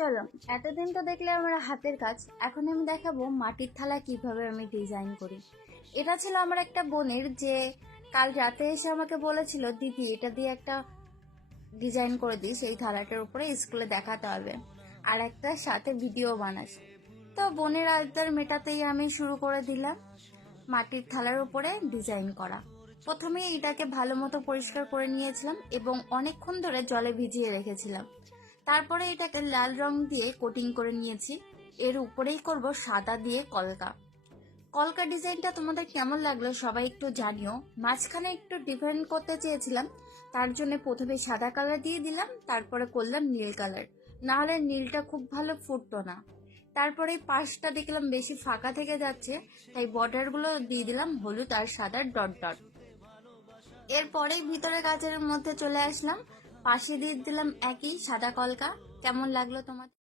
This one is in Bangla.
চলো, এতদিন তো দেখলে আমার হাতের কাজ। এখন আমি দেখাবো মাটির থালা কিভাবে আমি ডিজাইন করি। এটা ছিল আমার একটা বোনের, যে কাল রাতে এসে আমাকে বলেছিল, দিদি এটা দিয়ে একটা ডিজাইন করে দিস এই থালাটার উপরে, স্কুলে দেখাতে হবে, আর একটা সাথে ভিডিও বানাস। তো বোনের আবদার মেটাতেই আমি শুরু করে দিলাম মাটির থালার উপরে ডিজাইন করা। প্রথমে এটাকে ভালো মতো পরিষ্কার করে নিয়েছিলাম এবং অনেকক্ষণ ধরে জলে ভিজিয়ে রেখেছিলাম। তারপরে এটাকে লাল রং দিয়ে কোটিং করে নিয়েছি। এর উপরেই করব সাদা দিয়ে কলকা। কলকা ডিজাইনটা তোমাদের কেমন লাগলো সবাই একটু জানিও। মাঝখানে একটু ডিফারেন্ট করতে চেয়েছিলাম, তার জন্য প্রথমে সাদা কালার দিয়ে দিলাম, তারপরে করলাম নীল কালার। না হলে নীলটা খুব ভালো ফুটতো না। তারপরে পাশটা দেখলাম বেশি ফাঁকা থেকে যাচ্ছে, তাই বর্ডার গুলো দিয়ে দিলাম হলুদ আর সাদার ডট ডট। এরপরেই ভিতরে কাচের মধ্যে চলে আসলাম, পাশে দিয়ে দিলাম একই সাদা কলকা। কেমন লাগলো তোমার?